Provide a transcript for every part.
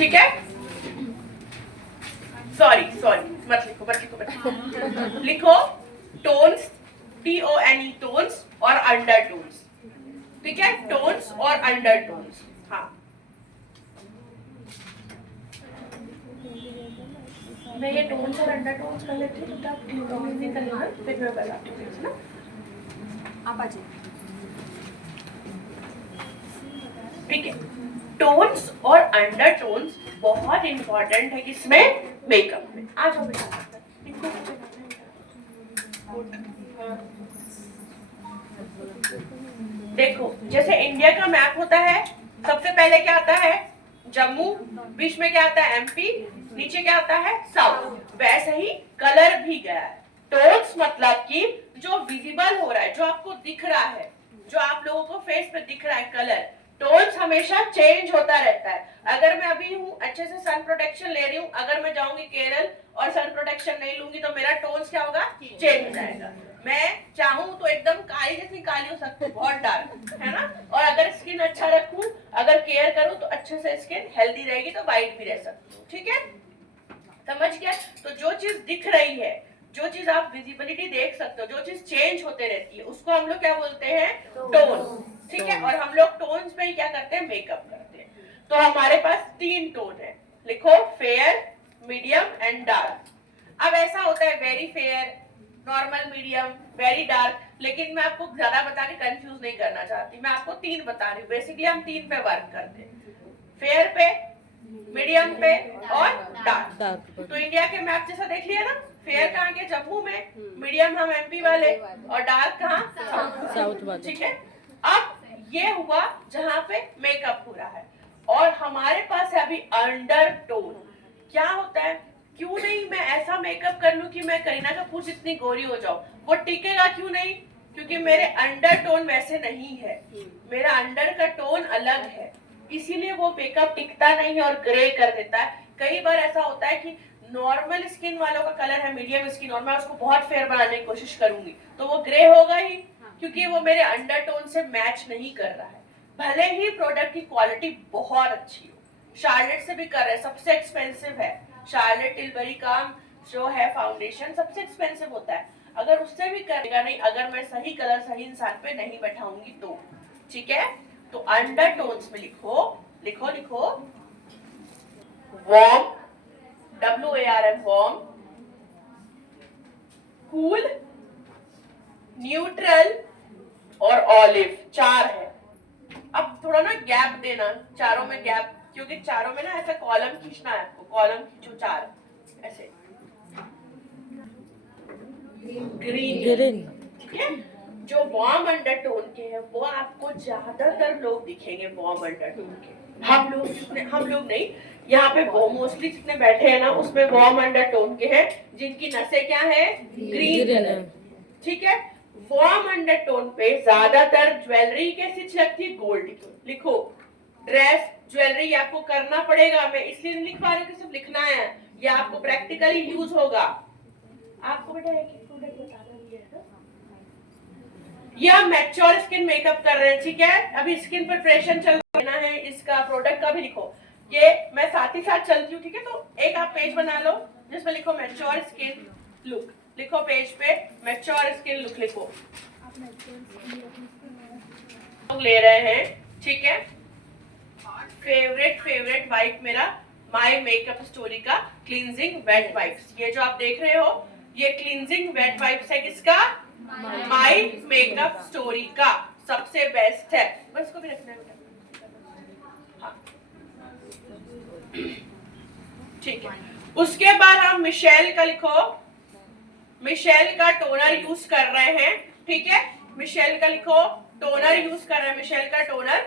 ठीक है, सॉरी मत लिखो, लिखो टोन्स, TONE टोन्स और अंडरटोन्स। ठीक है, टोन्स और अंडरटोन्स। हाँ, मैं ये टोन्स और अंडरटोन्स कर लेती हूँ, तो आप क्लियर कर लेना, फिर मैं बताती हूँ ना। आप आ जाइए। ठीक है, टोन्स और अंडरटोन्स बहुत इंपॉर्टेंट है किसमें, मेकअप में। आ जाओ बेटा, देखो जैसे इंडिया का मैप होता है, सबसे पहले क्या आता है, जम्मू, बीच में क्या आता है, MP, नीचे क्या आता है, साउथ। वैसे ही कलर भी गया है। टोन्स मतलब कि जो विजिबल हो रहा है, जो आपको दिख रहा है, जो आप लोगों को फेस पे दिख रहा है कलर, टोन्स हमेशा चेंज होता रहता है। अगर मैं अभी हूँ अच्छे से सन प्रोटेक्शन ले रही हूँ, अगर मैं जाऊंगी केरल और सन प्रोटेक्शन नहीं लूंगी तो मेरा टोन्स क्या होगा, चेंज हो जाएगा। मैं चाहूँ तो एकदम काली जैसी काली हो सकती हूँ, बहुत डार्क है ना, और अगर स्किन अच्छा रखूं, अगर केयर करूं तो अच्छे से स्किन हेल्दी रहेगी, तो वाइट भी रह सकती हूँ। ठीक है, समझ गया। तो जो चीज दिख रही है, जो चीज आप विजिबिलिटी देख सकते हो, जो चीज चेंज होते रहती है, उसको हम लोग क्या बोलते हैं, टोन। ठीक है, और हम लोग टोन्स पे ही क्या करते हैं, मेकअप करते हैं। तो हमारे पास 3 टोन है, लिखो फेयर, मीडियम एंड डार्क। अब ऐसा होता है very fair, normal, medium, very dark, लेकिन मैं आपको ज्यादा बता के कंफ्यूज नहीं करना चाहती, मैं आपको 3 बता रही हूँ। बेसिकली हम 3 पे वर्क करते हैं, फेयर पे, मीडियम पे और डार्क। तो इंडिया के मैप जैसा देख लिया ना, फेयर कहाँ के, जम्मू में, मीडियम हम MP वाले, और डार्क कहाँ, साउथ वाले। ठीक है, अब ये हुआ जहाँ पे मेकअप हो रहा है, और हमारे पास है अभी अंडरटोन। क्या होता है, क्यों नहीं मैं ऐसा मेकअप कर लूं कि मैं करीना कपूर जितनी गोरी हो जाऊं, वो टिकेगा क्यों नहीं, क्योंकि मेरे अंडरटोन वैसे नहीं है, मेरा अंडर का टोन अलग है, इसीलिए वो मेकअप टिकता नहीं और ग्रे कर देता है। कई बार ऐसा होता है कि नॉर्मल स्किन वालों का कलर है मीडियम स्किन, और मैं उसको बहुत फेयर बनाने की कोशिश करूंगी तो वो ग्रे होगा ही, क्योंकि वो मेरे अंडरटोन से मैच नहीं कर रहा है। भले ही प्रोडक्ट की क्वालिटी बहुत अच्छी हो, शार्लेट से भी कर रहे हैं, सबसे एक्सपेंसिव है शार्लेट टिलबरी का जो है फाउंडेशन, सबसे एक्सपेंसिव होता है, अगर उससे भी करेगा नहीं, अगर मैं सही कलर सही इंसान पे नहीं बैठाऊंगी तो। ठीक है, तो अंडरटोन्स में लिखो, लिखो लिखो, warm, WARM, warm, cool, neutral और ऑलिव, 4 है। अब थोड़ा ना गैप देना चारों में, गैप, क्योंकि चारों में ना ऐसा कॉलम खींचना है आपको, कॉलम खींचो 4 ऐसे, ग्रीन। ठीक है, जो वार्म अंडरटोन के हैं वो आपको ज्यादातर लोग दिखेंगे वार्म अंडरटोन के। हम लोग नहीं, यहाँ पे मोस्टली जितने बैठे हैं ना, उसमें वार्म अंडरटोन के हैं, जिनकी नसें क्या है, ग्रीन कलर। ठीक है, वार्म अंडरटोन पे ज्यादातर ज्वेलरी कैसी लगती है, गोल्ड की। लिखो, ड्रेस ज्वेलरी आपको करना पड़ेगा, मैं इसलिए नहीं लिख पा रही हूँ कि सिर्फ लिखना है, ये आपको प्रैक्टिकली यूज होगा। आपको बेटा एक प्रोडक्ट बताना भी है ना, ये आप मैच्योर स्किन मेकअप कर रहे हैं, ठीक है, अभी स्किन प्रिपरेशन चल रहा है, इसका प्रोडक्ट का भी लिखो, ये मैं साथ ही साथ चलती हूँ। ठीक है, तो एक आप पेज बना लो जिसमें लिखो मैच्योर स्किन लुक, लिखो पेज पे मैच्योर स्किन लुक लिखो, लोग ले रहे हैं। ठीक है, फेवरेट वाइप मेरा माय मेकअप स्टोरी का क्लींजिंग वेट वाइप्स, ये जो आप देख रहे हो ये क्लींजिंग वेट वाइप्स है, किसका, माय मेकअप स्टोरी का, सबसे बेस्ट है, बस इसको भी रखना है बेटा। हाँ, ठीक है, उसके बाद हम मिशेल का लिखो, मिशेल का टोनर यूज कर रहे हैं। ठीक है, मिशेल का लिखो, टोनर यूज कर रहे हैं, मिशेल का टोनर।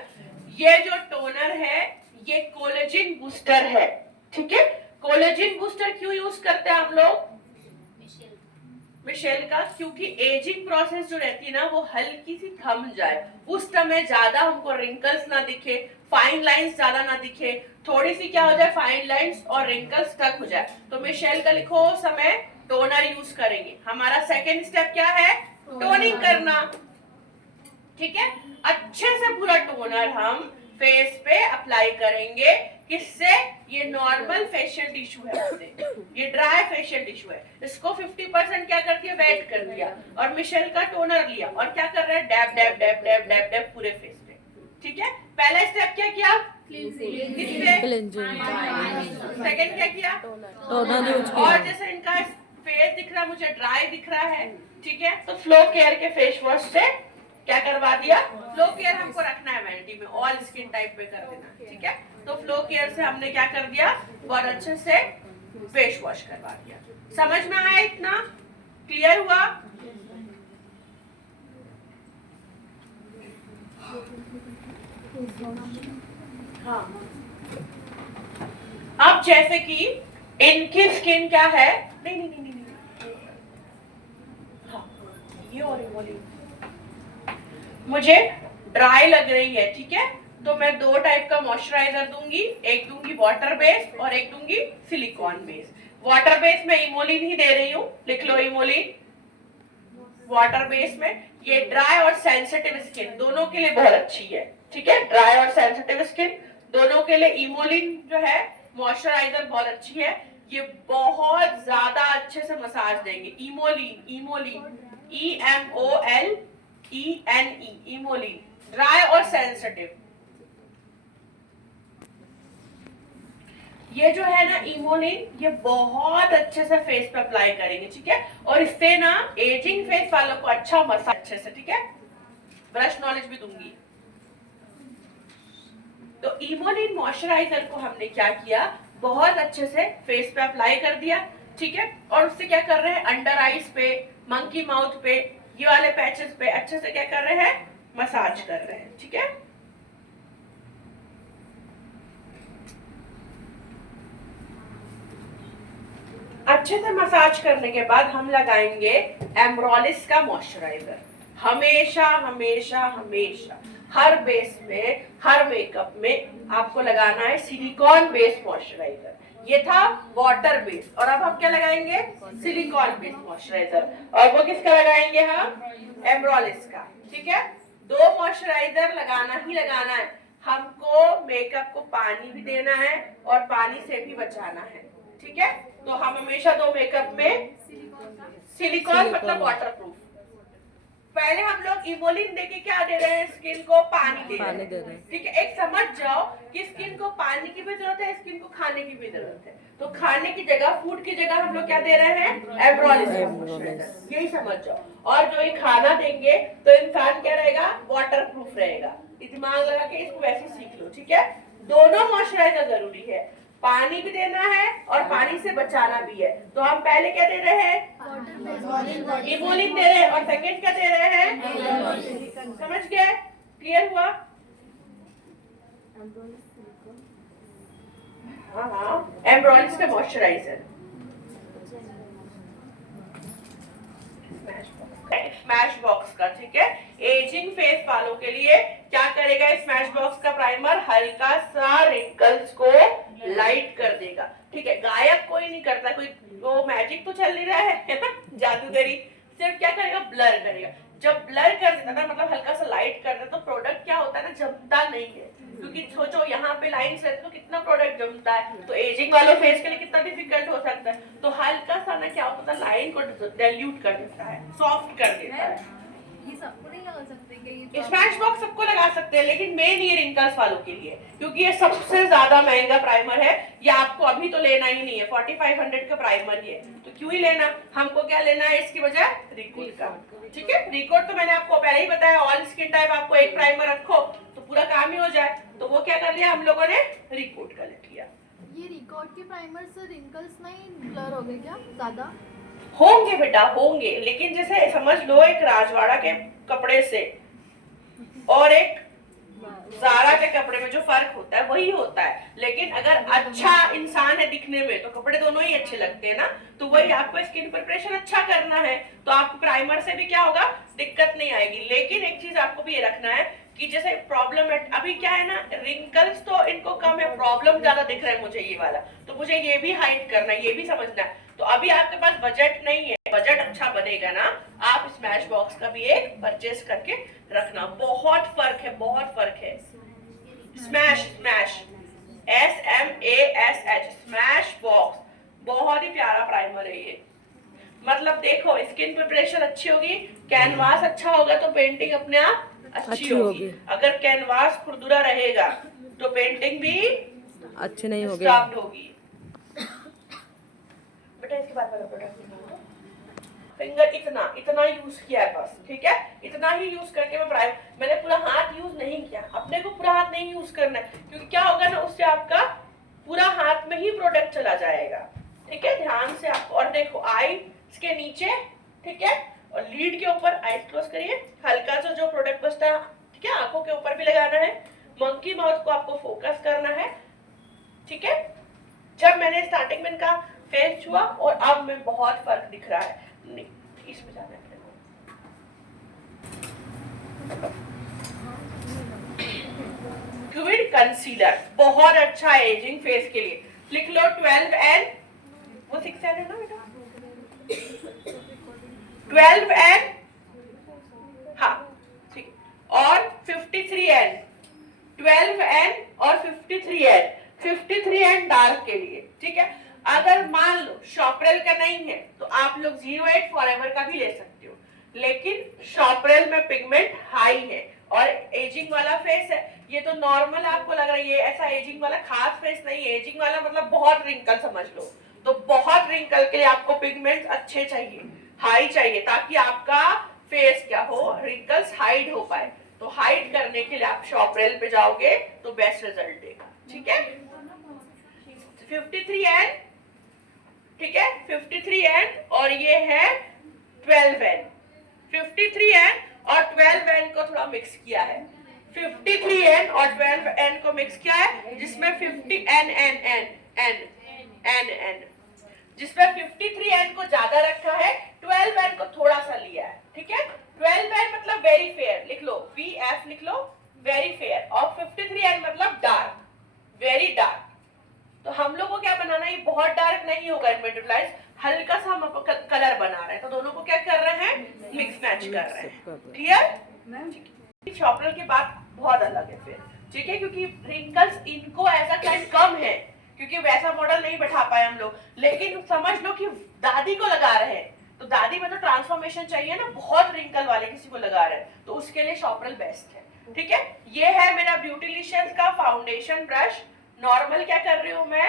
ये जो टोनर है ये कोलेजिन बूस्टर है। ठीक है, कोलेजिन बूस्टर क्यों यूज करते हैं हम लोग, मिशेल का, क्योंकि एजिंग प्रोसेस जो रहती है ना वो हल्की सी थम जाए, उस समय ज्यादा हमको रिंकल्स ना दिखे, फाइन लाइंस ज्यादा ना दिखे, थोड़ी सी क्या हो जाए, फाइन लाइंस और रिंकल्स तक हो जाए, तो मिशेल का लिखो समय टोनर यूज करेंगे। हमारा सेकेंड स्टेप क्या है, टोनिंग करना। ठीक है, अच्छे से पूरा टोनर हम फेस पे अप्लाई करेंगे, किससे, ये नॉर्मल फेशियल टिश्यू है अपने, ये ड्राई फेशियल टिश्यू है। इसको 50% क्या करती है, वेट कर दिया और मिशेल का टोनर लिया और क्या कर रहा है, dab dab dab dab dab dab पूरे फेस पे। ठीक है, पहला स्टेप क्या किया, सेकंड क्या किया, और जैसे इनका फेस दिख रहा है मुझे ड्राई दिख रहा है, ठीक है, तो फ्लो केयर के फेस वॉश से क्या करवा दिया, फ्लो केयर हमको रखना है वैनिटी में, ऑल स्किन टाइप पे कर देना। ठीक है, तो फ्लो केयर से हमने क्या कर दिया, बहुत अच्छे से फेस वॉश करवा दिया। समझ में आया, इतना क्लियर हुआ। हाँ, अब जैसे कि इनकी स्किन क्या है, नहीं नहीं नहीं नहीं, हाँ, ये और ये मुझे ड्राई लग रही है, ठीक है, तो मैं दो टाइप का मॉइस्चराइजर दूंगी, एक दूंगी वाटर बेस्ड और एक दूंगी सिलिकॉन बेस्ड। वाटर बेस्ड में इमोलिन ही दे रही हूँ, लिख लो इमोलिन। वाटर बेस्ड में ये ड्राई और सेंसिटिव स्किन दोनों के लिए बहुत अच्छी है। ठीक है, ड्राई और सेंसिटिव स्किन दोनों के लिए इमोलिन जो है मॉइस्चराइजर बहुत अच्छी है। ये बहुत ज्यादा अच्छे से मसाज देंगे। इमोलिन, इमोलिन, EMOLENE, इमोलिन, ड्राई और सेंसिटिव। ये जो है ना इमोलिन, ये बहुत अच्छे से फेस पे अप्लाई करेंगे। ठीक है, और इससे ना एजिंग फेस वालों को अच्छा मसाज अच्छे से। ठीक है, ब्रश नॉलेज भी दूंगी। तो इमोलिन मॉइस्चराइजर को हमने क्या किया, बहुत अच्छे से फेस पे अप्लाई कर दिया। ठीक है, और उससे क्या कर रहे हैं, अंडर आईज पे, मंकी माउथ पे, ये वाले पैचेस पे अच्छे से क्या कर रहे हैं, मसाज कर रहे हैं। ठीक है, अच्छे से मसाज करने के बाद हम लगाएंगे एम्ब्रोलिस का मॉइस्चराइजर। हमेशा हमेशा हमेशा हर बेस में, हर मेकअप में आपको लगाना है सिलिकॉन बेस्ड मॉइस्चराइजर। ये था वाटर बेस्ड, और अब हम क्या लगाएंगे, सिलिकॉन बेस्ड मॉइस्चराइजर। और वो किसका लगाएंगे हम, एम्ब्रोलिस का। ठीक है, दो मॉइस्चराइजर लगाना ही लगाना है। हमको मेकअप को पानी भी देना है और पानी से भी बचाना है। ठीक है, तो हम हमेशा दो मेकअप में सिलिकॉन मतलब वाटरप्रूफ। पहले हम लोग इमोलिन देके क्या दे रहे हैं, स्किन को पानी दे रहे हैं। ठीक है, एक समझ जाओ कि स्किन को पानी की भी जरूरत है, स्किन को खाने की भी जरूरत है। तो खाने की जगह, फूड की जगह हम लोग क्या दे रहे हैं, एम्ब्रोलिस, यही समझ जाओ। और जो ये खाना देंगे तो इंसान क्या रहेगा, वाटरप्रूफ रहेगा। दिमाग लगा के इसको वैसे सीख लो। ठीक है, दोनों मॉइस्चराइजर जरूरी है, पानी भी देना है और पानी से बचाना भी है। तो हम पहले क्या दे रहे हैं, इमोलिन दे रहे हैं, और सेकंड क्या दे रहे हैं, समझ गए, क्लियर हुआ। हाँ हाँ, एम्ब्रोलिस का मॉइस्चराइजर, स्मैश बॉक्स का। ठीक है, एजिंग फेस वालों के लिए क्या करेगा स्मैश बॉक्स का प्राइमर, हल्का सा रिंकल्स को लाइट कर देगा। ठीक है, गायब कोई नहीं करता, कोई वो मैजिक तो चल नहीं रहा है ना, जादूगरी, सिर्फ क्या करेगा, ब्लर करेगा। जब ब्लर कर देता ना, मतलब हल्का सा लाइट कर देता, तो प्रोडक्ट क्या होता है ना, जमता नहीं है। क्योंकि सोचो यहाँ पे लाइंस रहती तो कितना प्रोडक्ट जमता है, तो एजिंग वालों फेस के लिए कितना डिफिकल्ट हो सकता है। तो हल्का सा ना क्या होता है, लाइन को डाइल्यूट कर देता है, सॉफ्ट कर देता है। ये सबको नहीं लगा सकते कि ये स्मैश बॉक्स सबको लगा सकते हैं, लेकिन मेन ये रिंकल्स वालों के लिए, क्योंकि ये सबसे ज्यादा महंगा प्राइमर है। ये आपको अभी तो लेना ही नहीं है, 4500 का प्राइमर ही है, तो क्यों ही लेना, हमको क्या लेना है इसकी बजाय, रिकोड का। ठीक है, रिकोड तो मैंने आपको पहले ही बताया, ऑल स्किन टाइप आपको एक प्राइमर रखो तो पूरा काम ही हो जाए। तो वो क्या कर लिया हम लोगों ने, रिकोड का ले लिया। ये रिकॉर्ड के प्राइमर से रिंकल्स नहीं ब्लर हो गए क्या ज्यादा? होंगे बेटा, होंगे, लेकिन जैसे समझ लो एक राजवाड़ा के कपड़े से और एक ज़ारा के कपड़े में जो फर्क होता है वही होता है। लेकिन अगर अच्छा इंसान है दिखने में तो कपड़े दोनों ही अच्छे लगते हैं ना। तो वही आपको स्किन प्रिपरेशन अच्छा करना है तो आपको प्राइमर से भी क्या होगा, दिक्कत नहीं आएगी। लेकिन एक चीज आपको भी ये रखना है कि जैसे प्रॉब्लम है अभी क्या है ना, रिंकल्स तो इनको कम है, प्रॉब्लम ज्यादा दिख रहा है मुझे ये वाला, तो मुझे ये भी हाइड करना है, ये भी समझना है। तो अभी आपके पास बजट नहीं है, बजट अच्छा बनेगा ना, आप स्मैश बॉक्स का भी एक परचेस करके रखना। बहुत फर्क है, बहुत फर्क है। स्मैश, स्मैश, SMASH बहुत ही प्यारा प्राइमर है ये। मतलब देखो स्किन प्रिपरेशन अच्छी होगी, कैनवास अच्छा होगा तो पेंटिंग अपने आप अच्छी होगी। अगर कैनवास खुरदुरा रहेगा तो पेंटिंग भी अच्छी नहीं होगी। स्टॉप्ड होगी। बेटा इसके बाद वाला प्रोडक्ट दिखाओ। फिंगर इतना इतना यूज किया है बस, ठीक है, इतना ही यूज करके मैंने पूरा हाथ यूज नहीं किया। अपने को पूरा हाथ नहीं यूज करना है, क्योंकि क्या होगा ना, उससे आपका पूरा हाथ में ही प्रोडक्ट चला जाएगा। ठीक है, ध्यान से आपको। और देखो आई इसके नीचे, ठीक है, और लीड के ऊपर आईज क्लोज करिए। हल्का सा जो प्रोडक्ट बचता है, ठीक है, आंखों के ऊपर भी लगाना है। मंकी माउथ को आपको फोकस करना है, ठीक है। जब मैंने स्टार्टिंग में इनका फेस छुआ और अब में बहुत फर्क दिख रहा है। नहीं, इसमें जाना है। लिक्विड कंसीलर बहुत अच्छा एजिंग फेस के लिए। लिख लो 12N, वो 6N है ना बेटा, 12N, हाँ ठीक, और 53N, 12N और 53N, 53N डार्क के लिए, ठीक है। अगर मान लो शॉपरेल का नहीं है तो आप लोग 08 फॉरएवर का भी ले सकते हो, लेकिन शॉपरेल में पिगमेंट हाई है और एजिंग वाला फेस है। ये तो नॉर्मल आपको लग रहा है, ये ऐसा एजिंग वाला खास फेस नहीं है। एजिंग वाला मतलब बहुत रिंकल समझ लो, तो बहुत रिंकल के लिए आपको पिगमेंट्स अच्छे चाहिए, हाई चाहिए, ताकि आपका फेस क्या हो, रिंकल्स हाइड हो पाए। तो हाइड करने के लिए आप शॉपरेल पे जाओगे तो बेस्ट रिजल्ट देगा, ठीक है। 53N, ठीक है, 53N और ये है 12N। 53N और 12N को थोड़ा मिक्स किया है, 53N और 12N को मिक्स किया है, जिसमें 50N, जिसमें 53N को ज्यादा रखा है, 12N को थोड़ा सा लिया है, ठीक है। 12N मतलब वेरी फेयर, लिख लो VF, लिख लो वेरी फेयर, और 53N मतलब डार्क, वेरी डार्क। तो हम लोग को क्या बनाना है, ये बहुत डार्क नहीं होगा न्यूट्रलाइज, हल्का सा हम कलर बना रहे हैं, तो दोनों को क्या कर रहे हैं, मिक्स मैच कर रहे हैं। क्लियर। शॉपरेल की बात बहुत अलग है फिर, ठीक है, क्योंकि रिंकल्स इनको ऐसा टाइम कम है, क्योंकि वैसा मॉडल नहीं बैठा पाए हम लोग। लेकिन समझ लो कि दादी को लगा रहे हैं, तो दादी में तो ट्रांसफॉर्मेशन चाहिए ना, बहुत रिंकल वाले किसी को लगा रहे हैं, तो उसके लिए शॉपरेल बेस्ट है, ठीक है। ये है मेरा ब्यूटीलिशियस का फाउंडेशन ब्रश। नॉर्मल क्या कर रही हूं मैं,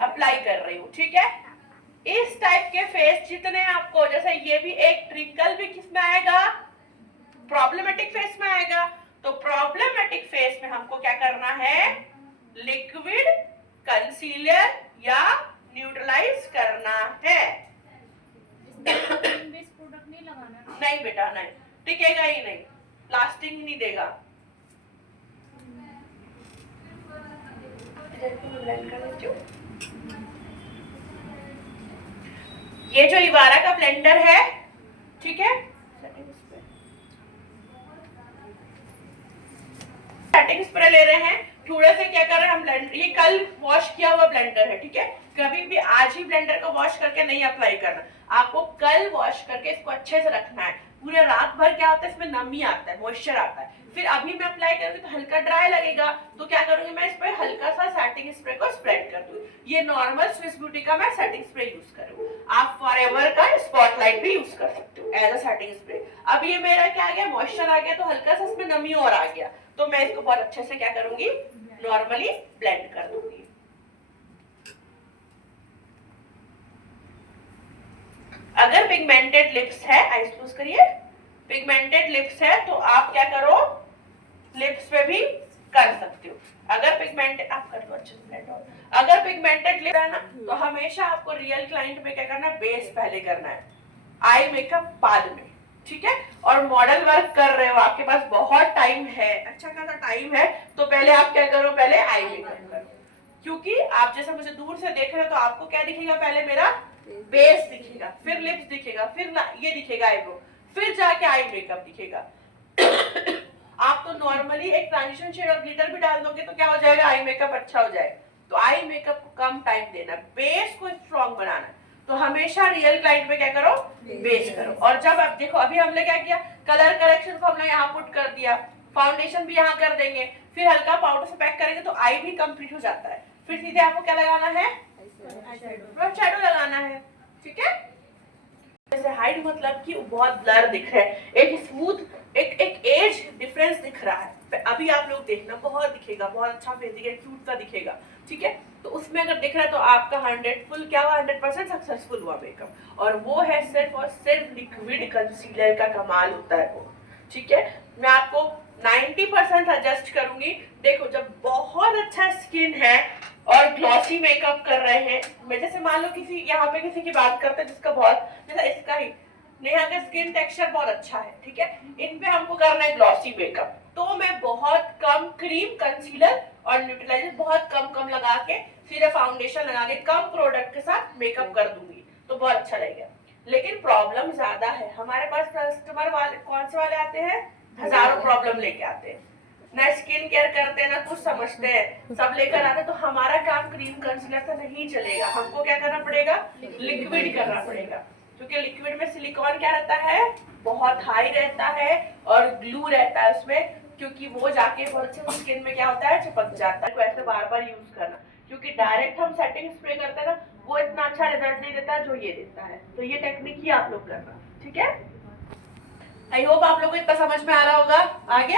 अप्लाई कर रही हूँ, ठीक है। इस टाइप के फेस जितने आपको, जैसे ये भी एक ट्रिंकल भी किस में आएगा, प्रॉब्लमेटिक फेस में आएगा। तो प्रॉब्लमेटिक फेस में हमको क्या करना है, लिक्विड कंसीलर या न्यूट्रलाइज करना है। प्रोडक्ट नहीं लगाना, नहीं बेटा नहीं, टिकेगा ही नहीं, लास्टिंग ही नहीं देगा। ये जो इवारा का ब्लेंडर है, ठीक है, सेटिंग स्प्रे ले रहे हैं, थोड़े से क्या कर रहे हैं हम, ब्लेंडर, ये कल वॉश किया हुआ ब्लेंडर है, ठीक है। कभी भी आज ही ब्लेंडर को वॉश करके नहीं अप्लाई करना, आपको कल वॉश करके इसको अच्छे से रखना है। पूरे रात भर क्या होता है, इसमें नमी आता है, मॉइस्चर आता है, फिर अभी मैं अप्लाई करूंगी तो हल्का ड्राई लगेगा, तो क्या करूंगी मैं, इस पर हल्का सा सेटिंग स्प्रे को स्प्रेड कर दूंगी। ये नॉर्मल स्विस ब्यूटी का मैं सेटिंग स्प्रे यूज करूँ, आप फॉरएवर का स्पॉटलाइट भी यूज कर सकते हो एज अ सेटिंग स्प्रे। अब ये मेरा क्या आ गया, मॉइस्चर आ गया, तो हल्का सा इसमें नमी और आ गया, तो मैं इसको बहुत अच्छे से क्या करूंगी, नॉर्मली ब्लेंड कर दूंगी। अगर पिगमेंटेड लिप्स है, आईज क्लोज करिए, पिगमेंटेड लिप्स है तो आप क्या करो, लिप्स पे भी कर सकते हो। अगर पिगमेंटेड, आप कर लो अच्छे से, अगर पिगमेंटेड लिप है ना, तो हमेशा आपको रियल क्लाइंट में क्या करना है, बेस पहले करना है, आई मेकअप बाद में, ठीक है। और मॉडल वर्क कर रहे हो, आपके पास बहुत टाइम है, अच्छा खासा टाइम है, तो पहले आप क्या करो, पहले आई मेकअप करो, क्योंकि आप जैसे मुझे दूर से देख रहे हो तो आपको क्या दिखेगा, पहले मेरा बेस दिखेगा, फिर लिप्स दिखेगा, फिर ये दिखेगा आईब्रो, फिर जाके आई मेकअप दिखेगा। आप तो नॉर्मली एक ट्रांजिशन शेड और ग्लिटर भी डाल दोगे तो क्या हो जाएगा, आई मेकअप अच्छा हो जाएगा। तो आई मेकअप को कम टाइम देना, बेस को स्ट्रॉन्ग बनाना, तो हमेशा रियल क्लाइंट में क्या करो, बेस करो। और जब आप देखो, अभी हमने क्या किया, कलर करेक्शन को हमने यहाँ पुट कर दिया, फाउंडेशन भी यहाँ कर देंगे, फिर हल्का पाउडर से पैक करेंगे तो आई भी कंप्लीट हो जाता है। फिर सीधे आपको क्या लगाना है, ब्रश शैडो लगाना है, ठीक है। जैसे हाइड मतलब कि वो बहुत ब्लर दिख रहा है, एक स्मूथ एक एज डिफरेंस दिख रहा है। अभी आप लोग देखना, बहुत दिखेगा, बहुत अच्छा फेस दिखेगा, क्यूट सा दिखेगा, ठीक है। तो उसमें अगर दिख रहा है तो आपका 100 फुल क्या हुआ, 100% सक्सेसफुल हुआ मेकअप। और वो है सिर्फ और सिर्फ लिक्विड कंसीलर का कमाल होता है वो, ठीक है। मैं आपको 90% सजेस्ट करूंगी। देखो, जब बहुत अच्छा स्किन है और ग्लॉसी मेकअप कर रहे हैं, मैं जैसे मान लो किसी यहाँ पे किसी की बात करते हैं जिसका बहुत, जैसा इसका ही नेहा का स्किन टेक्सचर बहुत अच्छा है, ठीक है। इन पे हमको करना है ग्लॉसी मेकअप, तो मैं बहुत कम क्रीम, कंसीलर और न्यूट्रलाइजर बहुत कम लगा के, सीधे फाउंडेशन लगा के कम प्रोडक्ट के साथ मेकअप कर दूंगी, तो बहुत अच्छा रहेगा। लेकिन प्रॉब्लम ज्यादा है हमारे पास। कस्टमर वाले कौन से वाले आते हैं, हजारों प्रॉब्लम लेके आते हैं, ना स्किन केयर करते हैं, ना कुछ समझते हैं, सब लेकर आते हैं। तो हमारा काम क्रीम कंसीलर से नहीं चलेगा, हमको क्या करना पड़ेगा, लिक्विड करना पड़ेगा। क्योंकि लिक्विड में सिलिकॉन क्या रहता है, बहुत हाई रहता है और ग्लू रहता है उसमें, क्योंकि वो जाके बहुत अच्छे स्किन में क्या होता है, चिपक जाता है। तो ऐसे बार यूज करना, क्योंकि डायरेक्ट हम सेटिंग स्प्रे करते हैं ना, वो इतना अच्छा रिजल्ट नहीं देता जो ये देता है। तो ये टेक्निक ही आप लोग करना, ठीक है। आई होप आप लोगों को इतना समझ में आ रहा होगा। आ गया।